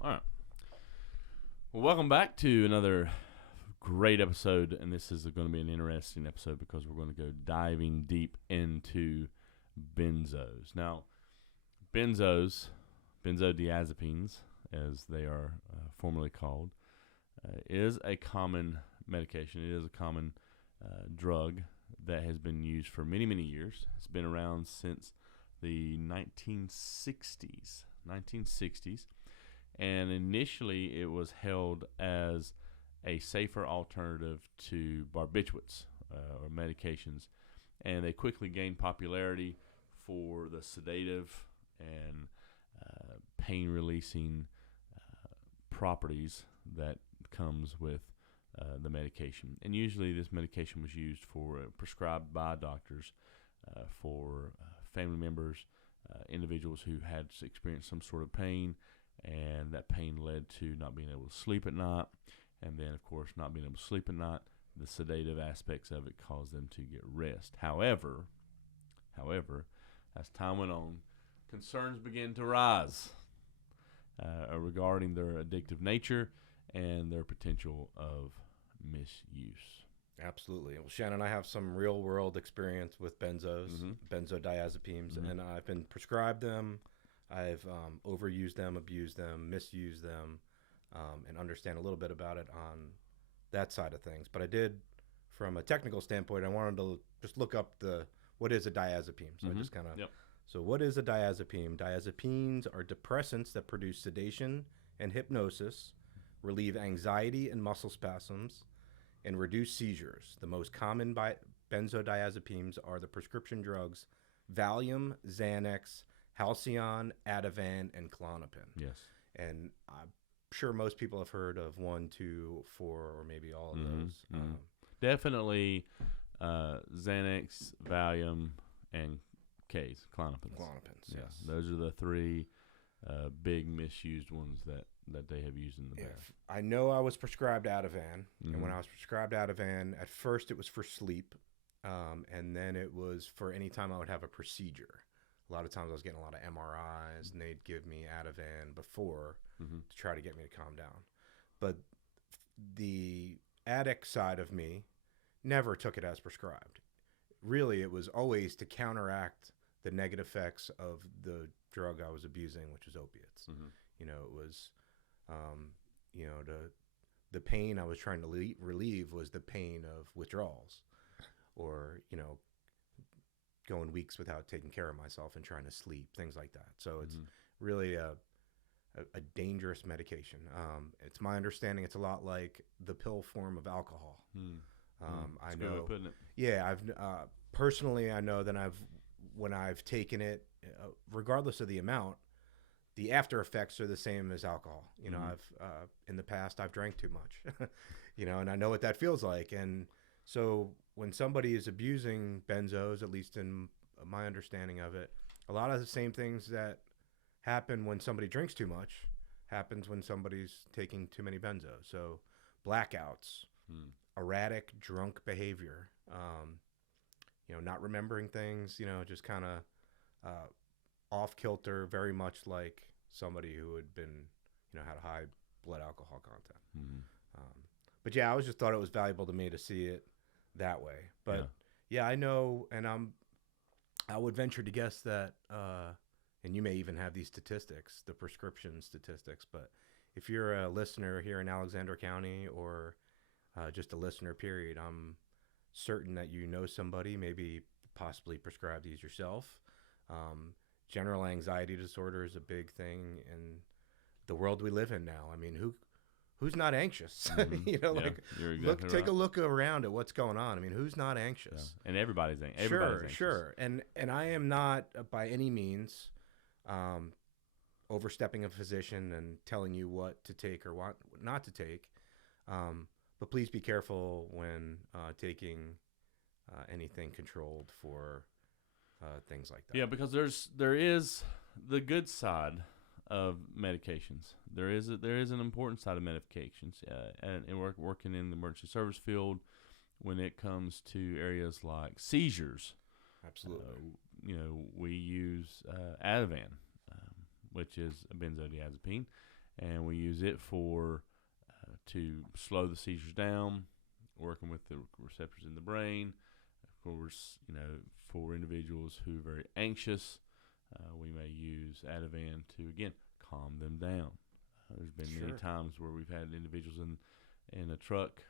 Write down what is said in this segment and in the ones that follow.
All right. Well, welcome back to another great episode, and this is going to be an interesting episode because we're going to go diving deep into benzos. Now, benzodiazepines, as they are formerly called, is a common medication. It is a common drug that has been used for many, many years. It's been around since the 1960s. And initially, it was held as a safer alternative to barbiturates or medications, and they quickly gained popularity for the sedative and pain-releasing properties that comes with the medication. And usually, this medication was used for prescribed by doctors for family members, individuals who had experienced some sort of pain, and that pain led to not being able to sleep at night. And then, of course, not being able to sleep at night, the sedative aspects of it caused them to get rest. However, as time went on, concerns began to rise regarding their addictive nature and their potential of misuse. Absolutely. Well, Shannon, I have some real-world experience with benzos, benzodiazepines, and I've been prescribed them. I've overused them, abused them, misused them, and understand a little bit about it on that side of things. But I did, from a technical standpoint, I wanted to just look up what is a diazepine. So I just kind of, So what is a diazepine? Diazepines are depressants that produce sedation and hypnosis, relieve anxiety and muscle spasms, and reduce seizures. The most common benzodiazepines are the prescription drugs Valium, Xanax, Halcion, Ativan, and Klonopin. Yes. And I'm sure most people have heard of 1, 2, 4, or maybe all of those. Definitely Xanax, Valium, and K's, Klonopins. Yes. Those are the three big misused ones that they have used in the past. I know I was prescribed Ativan, and when I was prescribed Ativan, at first it was for sleep, and then it was for any time I would have a procedure. A lot of times I was getting a lot of MRIs, and they'd give me Ativan before to try to get me to calm down. But the addict side of me never took it as prescribed. Really, it was always to counteract the negative effects of the drug I was abusing, which was opiates. You know, it was, the pain I was trying to relieve was the pain of withdrawals, or going weeks without taking care of myself and trying to sleep, things like that. So it's really a dangerous medication. It's my understanding it's a lot like the pill form of alcohol. I know. Good way of putting it. Yeah, I've personally, I know that when I've taken it, regardless of the amount, the after effects are the same as alcohol. I've in the past I've drank too much, and I know what that feels like. And so when somebody is abusing benzos, at least in my understanding of it, a lot of the same things that happen when somebody drinks too much happens when somebody's taking too many benzos. So blackouts, erratic drunk behavior, not remembering things, just kind of off kilter, very much like somebody who had been, had a high blood alcohol content. But yeah, I always just thought it was valuable to me to see it that way. But yeah, I know, and I would venture to guess that, and you may even have these statistics, the prescription statistics, but if you're a listener here in Alexander County, or just a listener period, I'm certain that you know somebody, maybe possibly prescribed these yourself. General anxiety disorder is a big thing in the world we live in now. I mean, who's not anxious? You're exactly take a look around at what's going on. I mean, who's not anxious? Yeah. And everybody's anxious. Sure. And I am not by any means overstepping a physician and telling you what to take or what not to take. But please be careful when taking anything controlled for things like that. Yeah, because there is the good side of medications. There is an important side of medications, and working in the emergency service field, when it comes to areas like seizures. Absolutely. We use Ativan, which is a benzodiazepine, and we use it for to slow the seizures down, working with the receptors in the brain. Of course, for individuals who are very anxious, we may use Ativan to, again, calm them down. There's been many times where we've had individuals in a truck.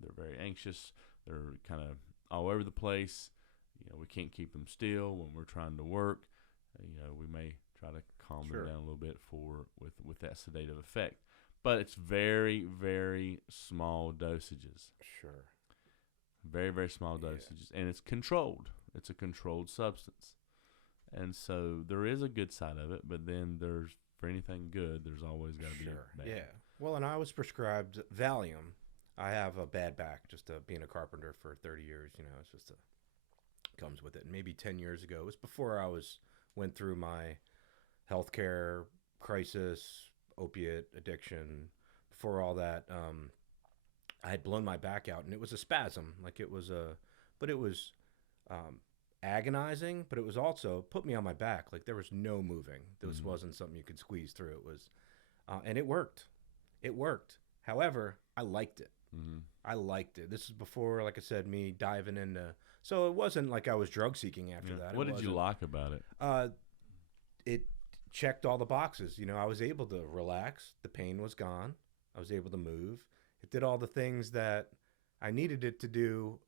They're very anxious. They're kind of all over the place. We can't keep them still when we're trying to work. We may try to calm them down a little bit with that sedative effect. But it's very, very small dosages. Sure. Very, very small dosages. And it's controlled. It's a controlled substance. And so there is a good side of it, but then for anything good, there's always got to be a bad. Yeah. Well, and I was prescribed Valium. I have a bad back, just being a carpenter for 30 years. It's just comes with it. And maybe 10 years ago, it was before I went through my healthcare crisis, opiate addiction. Before all that, I had blown my back out, and it was a spasm. But it was agonizing, but it was also put me on my back. Like, there was no moving. This wasn't something you could squeeze through. It was, and it worked. It worked. However, I liked it. I liked it. This is before, like I said, me diving into. So it wasn't like I was drug seeking after that. What did you like about it? It checked all the boxes. I was able to relax. The pain was gone. I was able to move. It did all the things that I needed it to do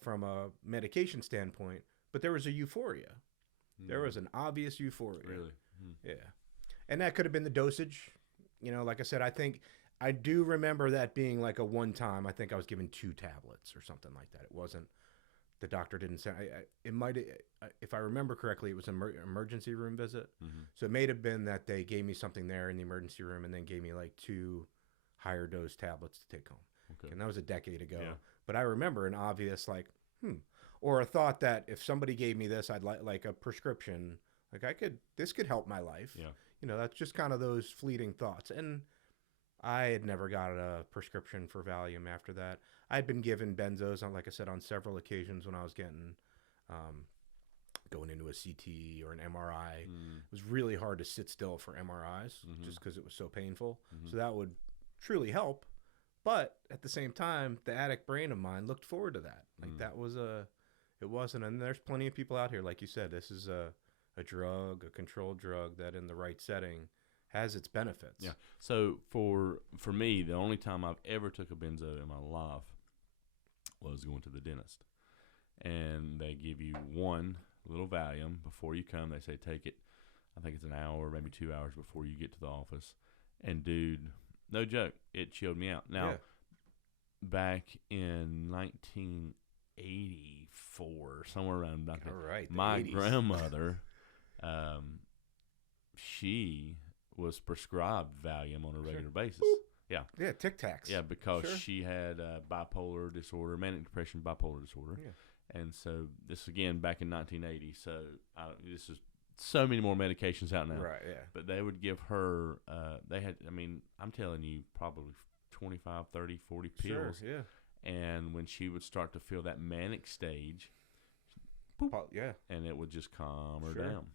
from a medication standpoint. But there was a euphoria. There was an obvious euphoria. Really? Yeah. And that could have been the dosage. Like I said, I do remember that being like a one time. I think I was given 2 tablets or something like that. It wasn't, the doctor didn't say, it might, if I remember correctly, it was an emergency room visit. So it may have been that they gave me something there in the emergency room and then gave me like 2 higher dose tablets to take home. Okay. And that was a decade ago. Yeah. But I remember an obvious or a thought that if somebody gave me this, I'd like a prescription. Like this could help my life. Yeah. That's just kind of those fleeting thoughts. And I had never got a prescription for Valium after that. I'd been given Benzos like I said, on several occasions when I was getting, going into a CT or an MRI. It was really hard to sit still for MRIs just because it was so painful. So that would truly help. But at the same time, the addict brain of mine looked forward to that. That was it wasn't. And there's plenty of people out here, like you said, this is a drug, a controlled drug that in the right setting has its benefits. Yeah. So for me, the only time I've ever took a benzo in my life was going to the dentist. And they give you one little Valium before you come. They say take it, I think it's an hour, maybe 2 hours before you get to the office. And dude, no joke, it chilled me out. Now, back in 1984, somewhere around that, my 80s. grandmother, she was prescribed Valium on a regular basis. Yeah. Yeah, Tic Tacs. Yeah, because she had bipolar disorder, manic depression, bipolar disorder. Yeah. And so this, again, back in 1980. So this is so many more medications out now. Right, yeah. But they would give her, I'm telling you, probably 25, 30, 40 pills. Sure, yeah. And when she would start to feel that manic stage, and it would just calm her down.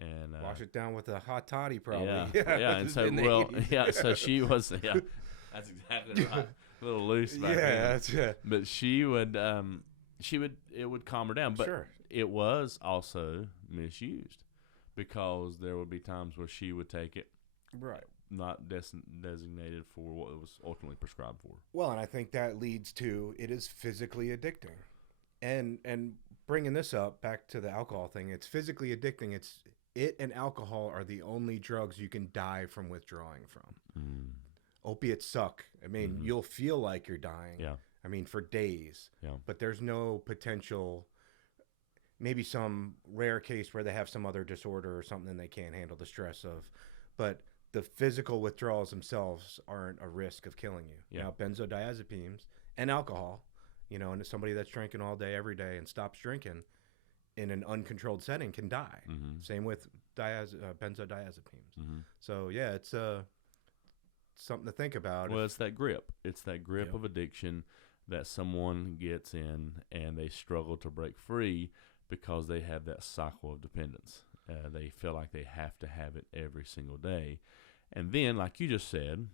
And wash it down with a hot toddy, probably. Yeah. And so, so she was, that's exactly right. A little loose back then. But she would, it would calm her down. But it was also misused because there would be times where she would take it, not designated for what it was ultimately prescribed for. Well, and I think that leads to it is physically addicting. And bringing this up back to the alcohol thing, it's physically addicting. It and alcohol are the only drugs you can die from withdrawing from. Opiates suck. I mean, you'll feel like you're dying. Yeah. I mean, for days. Yeah. But there's no potential, maybe some rare case where they have some other disorder or something they can't handle the stress of. But the physical withdrawals themselves aren't a risk of killing you. Yeah. Now, benzodiazepines and alcohol, and somebody that's drinking all day, every day and stops drinking in an uncontrolled setting can die. Same with benzodiazepines. So, yeah, it's something to think about. Well, it's that grip. It's that grip of addiction that someone gets in and they struggle to break free because they have that cycle of dependence. They feel like they have to have it every single day. And then, like you just said,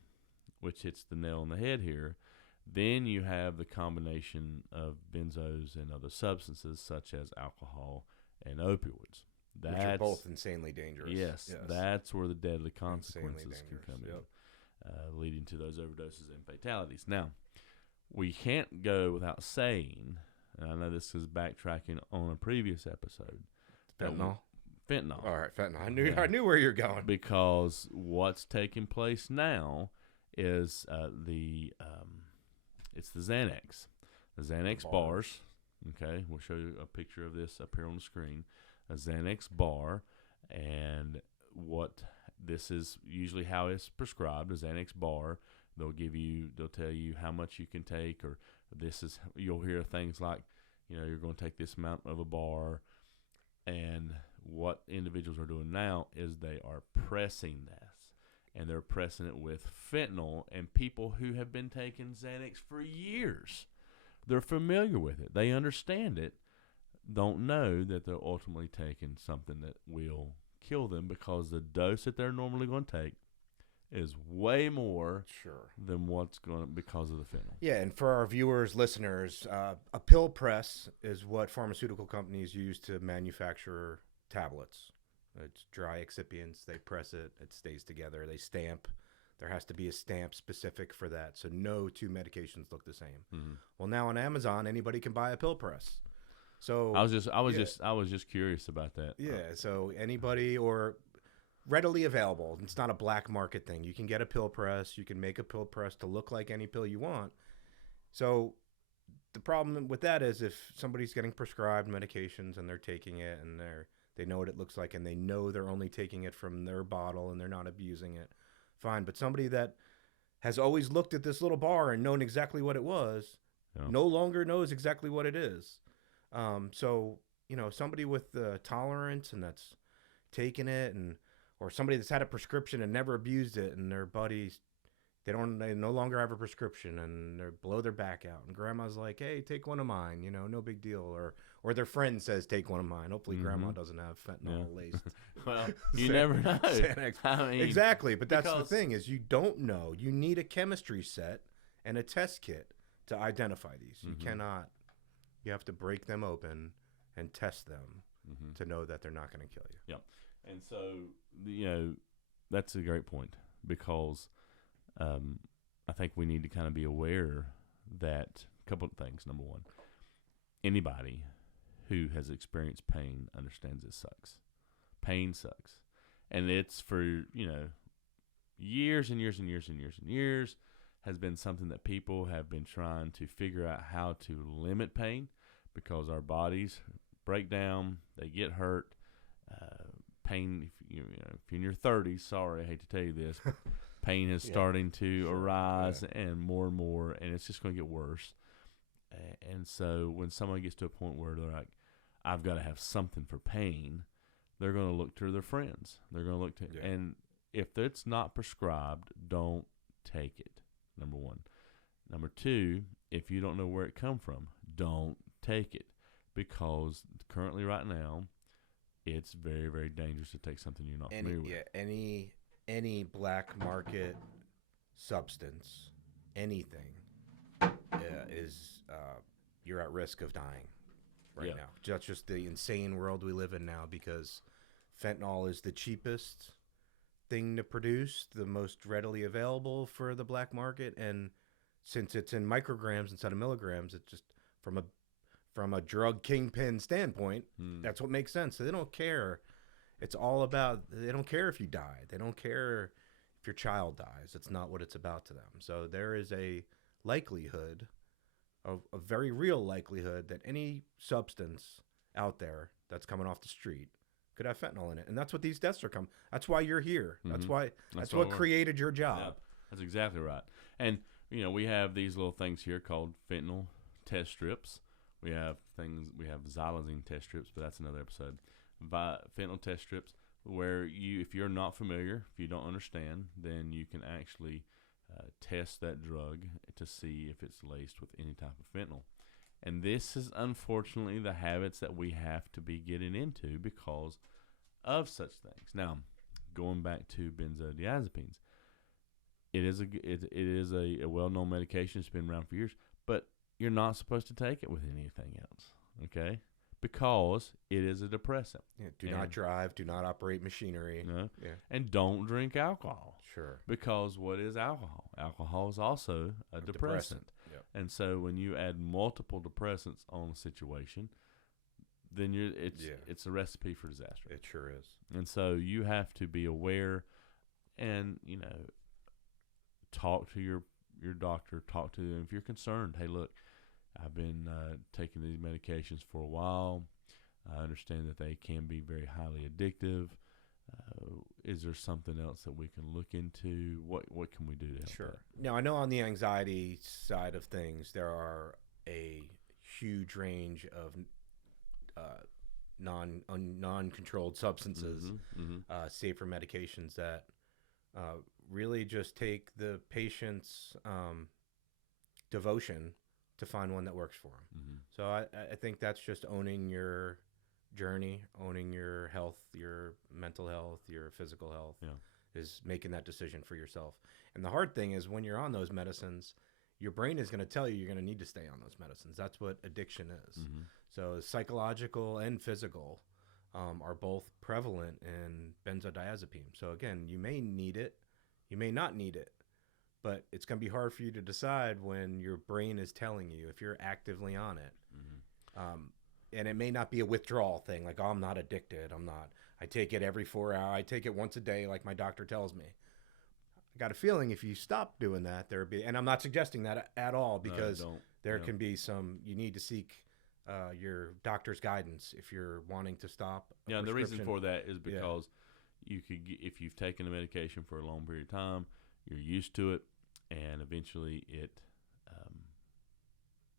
which hits the nail on the head here, then you have the combination of benzos and other substances such as alcohol and opioids. Which are both insanely dangerous. Yes, that's where the deadly consequences can come in, leading to those overdoses and fatalities. Now, we can't go without saying, and I know this is backtracking on a previous episode. Fentanyl? Fentanyl. All right, fentanyl. I knew where you're going. Because what's taking place now is it's the Xanax. The Xanax bars. Okay, we'll show you a picture of this up here on the screen. A Xanax bar, and what this is usually how it's prescribed. A Xanax bar. They'll tell you how much you can take, or you'll hear things like, you're going to take this amount of a bar. And what individuals are doing now is they are pressing this, and they're pressing it with fentanyl. And people who have been taking Xanax for years, they're familiar with it. They understand it. Don't know that they're ultimately taking something that will kill them, because the dose that they're normally going to take is way more than what's going to, because of the fentanyl. Yeah, and for our viewers, listeners, a pill press is what pharmaceutical companies use to manufacture tablets. It's dry excipients. They press it. It stays together. They stamp. There has to be a stamp specific for that, so no two medications look the same. Mm-hmm. Well, now on Amazon, anybody can buy a pill press. So I was just curious about that. Yeah, so anybody, or readily available. It's not a black market thing. You can get a pill press. You can make a pill press to look like any pill you want. So the problem with that is, if somebody's getting prescribed medications and they're taking it and they know what it looks like, and they know they're only taking it from their bottle and they're not abusing it, fine. But somebody that has always looked at this little bar and known exactly what it was no longer knows exactly what it is. So, somebody with tolerance and that's taking it, or somebody that's had a prescription and never abused it, and their buddies, they no longer have a prescription, and they blow their back out, and grandma's like, hey, take one of mine, no big deal. Or their friend says, take one of mine. Hopefully grandma doesn't have fentanyl laced. Well, you never know. Exactly. But that's the thing, is you don't know. You need a chemistry set and a test kit to identify these. You cannot, you have to break them open and test them to know that they're not going to kill you. Yep. And so, that's a great point, because I think we need to kind of be aware that a couple of things. Number one, anybody who has experienced pain understands it sucks. Pain sucks. And it's for, years and years and years and years and years has been something that people have been trying to figure out how to limit pain, because our bodies break down, they get hurt. Pain, if you're in your 30s, sorry, I hate to tell you this, but pain is starting to arise and more, and it's just going to get worse. And so when someone gets to a point where they're like, I've got to have something for pain, they're going to look to their friends. They're going to look to, and if it's not prescribed, don't take it, number one. Number two, if you don't know where it come from, don't take it, because currently right now, it's very, very dangerous to take something you're not familiar with. Yeah, any black market substance, anything, is you're at risk of dying right now. That's just the insane world we live in now, because fentanyl is the cheapest thing to produce, the most readily available for the black market, and since it's in micrograms instead of milligrams, it's just from a drug kingpin standpoint, that's what makes sense. So they don't care. It's all about, they don't care if you die. They don't care if your child dies. It's not what it's about to them. So there is a likelihood, a very real likelihood, that any substance out there that's coming off the street could have fentanyl in it. And that's what these deaths are coming. That's why you're here. That's what created your job. Yep. That's exactly right. And, we have these little things here called fentanyl test strips. We have xylazine test strips, but that's another episode. Fentanyl test strips, where if you're not familiar, if you don't understand, then you can actually test that drug to see if it's laced with any type of fentanyl. And this is unfortunately the habits that we have to be getting into because of such things. Now, going back to benzodiazepines, it is a well-known medication. It's been around for years, but you're not supposed to take it with anything else, okay? Because it is a depressant. Yeah, do not drive. Do not operate machinery. No, Yeah. and don't drink alcohol. Sure. Because what is alcohol? Alcohol is also a depressant. Yep. And so when you add multiple depressants on a situation, then it's a recipe for disaster. It sure is. And so you have to be aware and, talk to your doctor, talk to them if you're concerned. Hey, look, I've been taking these medications for a while. I understand that they can be very highly addictive. Is there something else that we can look into? What can we do to help? Sure. That? Now, I know on the anxiety side of things, there are a huge range of non-controlled substances, safer medications that really just take the patient's devotion to find one that works for them. Mm-hmm. So I think that's just owning your journey, owning your health, your mental health, your physical health, is making that decision for yourself. And the hard thing is when you're on those medicines, your brain is going to tell you you're going to need to stay on those medicines. That's what addiction is. Mm-hmm. So psychological and physical are both prevalent in benzodiazepine. So again, you may need it, you may not need it, but it's going to be hard for you to decide when your brain is telling you if you're actively on it. Mm-hmm. And it may not be a withdrawal thing, like, oh, I'm not addicted. I take it every 4 hours. I take it once a day like my doctor tells me. I got a feeling if you stop doing that, and I'm not suggesting that at all, because there can be you need to seek your doctor's guidance if you're wanting to stop. Yeah, and the reason for that is because you could, if you've taken a medication for a long period of time, you're used to it, and eventually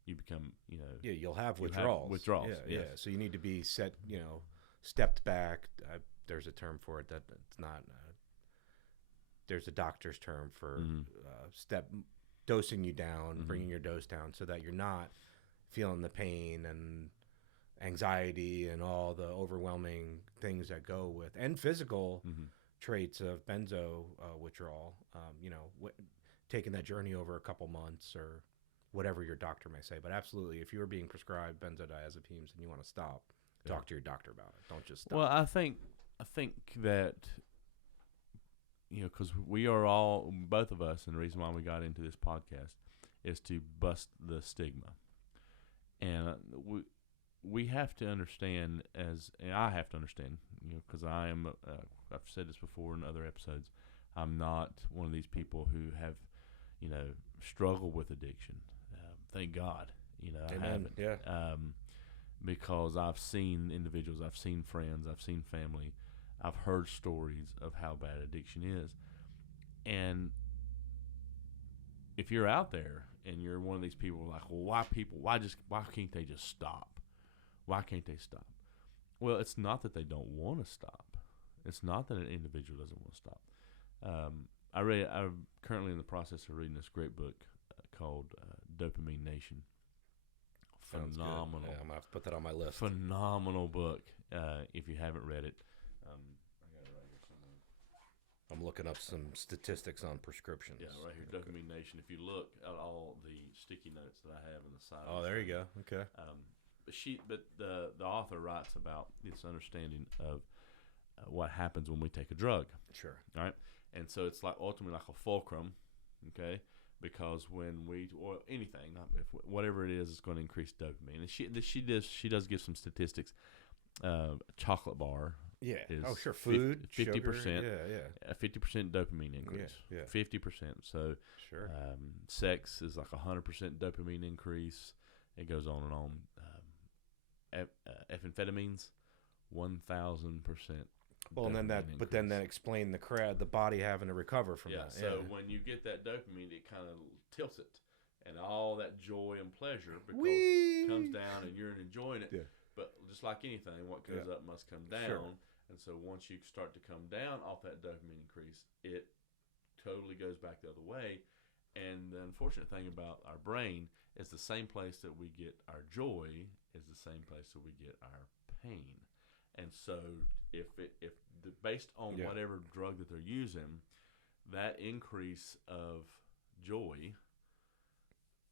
you become, you'll have withdrawals. Yes. So you need to be stepped back. There's a term for it that it's not. There's a doctor's term for dosing you down, bringing your dose down, so that you're not feeling the pain and anxiety and all the overwhelming things that go with, and physical traits of benzo withdrawal. Taking that journey over a couple months or whatever your doctor may say. But absolutely, if you are being prescribed benzodiazepines and you want to stop, talk to your doctor about it. Don't just stop. Well, I think that, because we are all, both of us, and the reason why we got into this podcast is to bust the stigma. And we have to understand, and I have to understand, because I am, I've said this before in other episodes, I'm not one of these people who have, struggled with addiction. Thank God, I haven't. Yeah. Because I've seen individuals, I've seen friends, I've seen family, I've heard stories of how bad addiction is. And if you're out there and you're one of these people like, well, why can't they just stop? Why can't they stop? Well, it's not that they don't want to stop. It's not that an individual doesn't want to stop. I'm currently in the process of reading this great book called Dopamine Nation. Phenomenal. Yeah, I'm going to have to put that on my list. Phenomenal book. If you haven't read it. I got it right here somewhere. I'm looking up some statistics on prescriptions. Yeah, right here, Dopamine Nation. If you look at all the sticky notes that I have in the side. Oh, there you go. Okay. But the author writes about this understanding of what happens when we take a drug. Sure. All right. And so it's like ultimately like a fulcrum, okay? Because when anything, whatever it is going to increase dopamine. And she does give some statistics. Chocolate bar. Yeah. Is sure. Food, 50%. Sugar. Yeah. A 50% dopamine increase. Yeah. 50%. So sure. Sex is like 100% dopamine increase. It goes on and on. Amphetamines, 1,000%. Well, and then that explain the body having to recover from that. So when you get that dopamine, it kind of tilts it, and all that joy and pleasure comes down, and you're enjoying it. Yeah. But just like anything, what goes up must come down. Sure. And so once you start to come down off that dopamine increase, it totally goes back the other way. And the unfortunate thing about our brain is the same place that we get our joy is the same place that we get our pain. And so if based on whatever drug that they're using, that increase of joy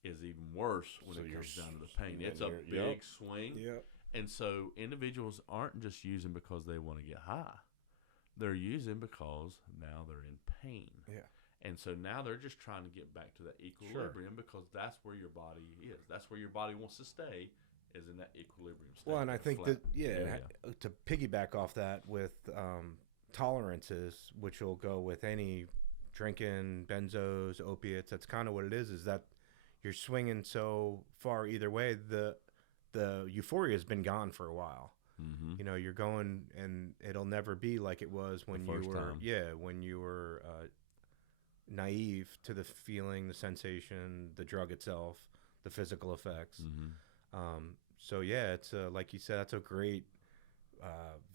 is even worse when So it you're comes down to the pain. then It's a you're- big yep. swing. Yep. And so individuals aren't just using because they want to get high. They're using because now they're in pain. Yeah. And so now they're just trying to get back to that equilibrium because that's where your body is. That's where your body wants to stay, is in that equilibrium state. Well, and I think flat. that, to piggyback off that with tolerances, which will go with any drinking, benzos, opiates, that's kind of what it is that you're swinging so far either way. The euphoria has been gone for a while. Mm-hmm. You know, you're going, and it'll never be like it was when The you first were, time. when you were naive to the feeling, the sensation, the drug itself, the physical effects. Mm-hmm. So yeah, it's like you said, that's a great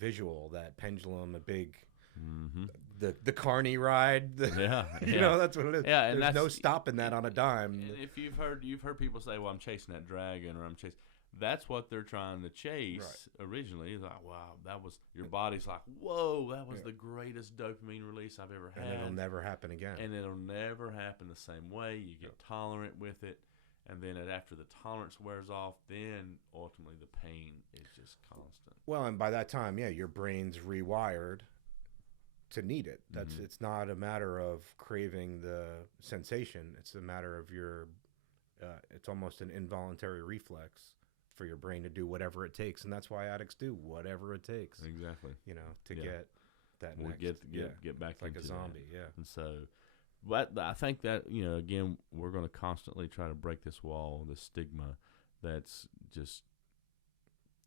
visual. That pendulum, a big, Mm-hmm. the carny ride. Yeah, You yeah. know, that's what it is. Yeah, and There's no that's- stopping that on a dime. And if you've heard people say, "Well, I'm chasing that dragon," or "I'm chasing," that's what they're trying to chase originally. It's like, wow, that was your body's like, whoa, that was the greatest dopamine release I've ever had, And it'll never happen again. and it'll never happen the same way. You get tolerant with it, and then after the tolerance wears off, then ultimately the pain is just constant. Well, and by that time, your brain's rewired to need it. That's Mhm. It's not a matter of craving the sensation. It's a matter of your. It's almost an involuntary reflex for your brain to do whatever it takes, and that's why addicts do whatever it takes. Exactly. You know, to Yeah. get that. We'll next, get back it's like into a zombie. that. Yeah. And so, but I think that, again, we're going to constantly try to break this wall, this stigma that's just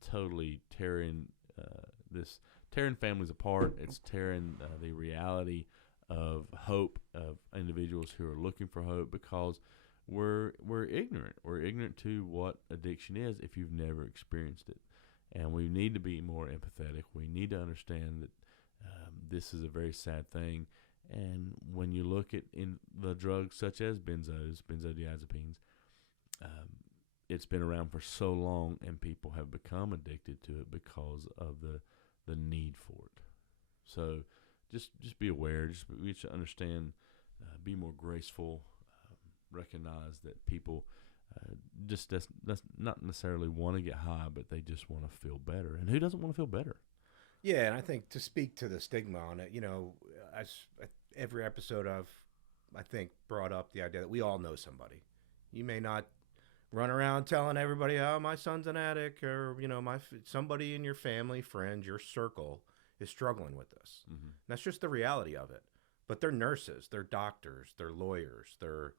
totally tearing tearing families apart. It's tearing the reality of hope, of individuals who are looking for hope, because we're ignorant. We're ignorant to what addiction is if you've never experienced it. And we need to be more empathetic. We need to understand that this is a very sad thing. And when you look at in the drugs such as benzodiazepines, it's been around for so long, and people have become addicted to it because of the need for it. So just be aware. We should understand, be more graceful, recognize that people that's not necessarily want to get high, but they just want to feel better. And who doesn't want to feel better? Yeah, and I think to speak to the stigma on it, every episode I think brought up the idea that we all know somebody. You may not run around telling everybody, "Oh, my son's an addict," or somebody in your family, friends, your circle is struggling with this. Mm-hmm. That's just the reality of it. But they're nurses, they're doctors, they're lawyers, they're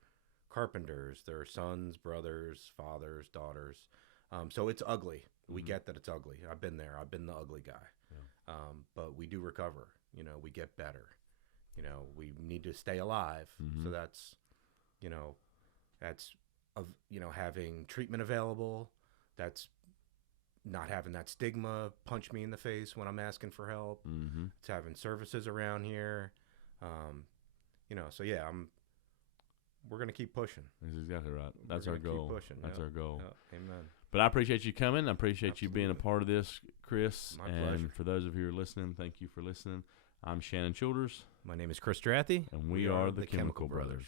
carpenters, they're sons, brothers, fathers, daughters. So it's ugly. We Mm-hmm. get that it's ugly. I've been there. I've been the ugly guy. Yeah. But we do recover. We get better. We need to stay alive. Mm-hmm. So that's having treatment available. That's not having that stigma punch me in the face when I'm asking for help. Mm-hmm. It's having services around here. So yeah, we're going to keep pushing. That's exactly right. That's We're our gonna goal. keep pushing. That's Yep. our goal. Yep. Amen. But I appreciate you coming. I appreciate you being a Absolutely. part of this, Chris. My and pleasure. for those of you who are listening, thank you for listening. I'm Shannon Childers, My name is Chris Strathy. and we are the Chemical Brothers.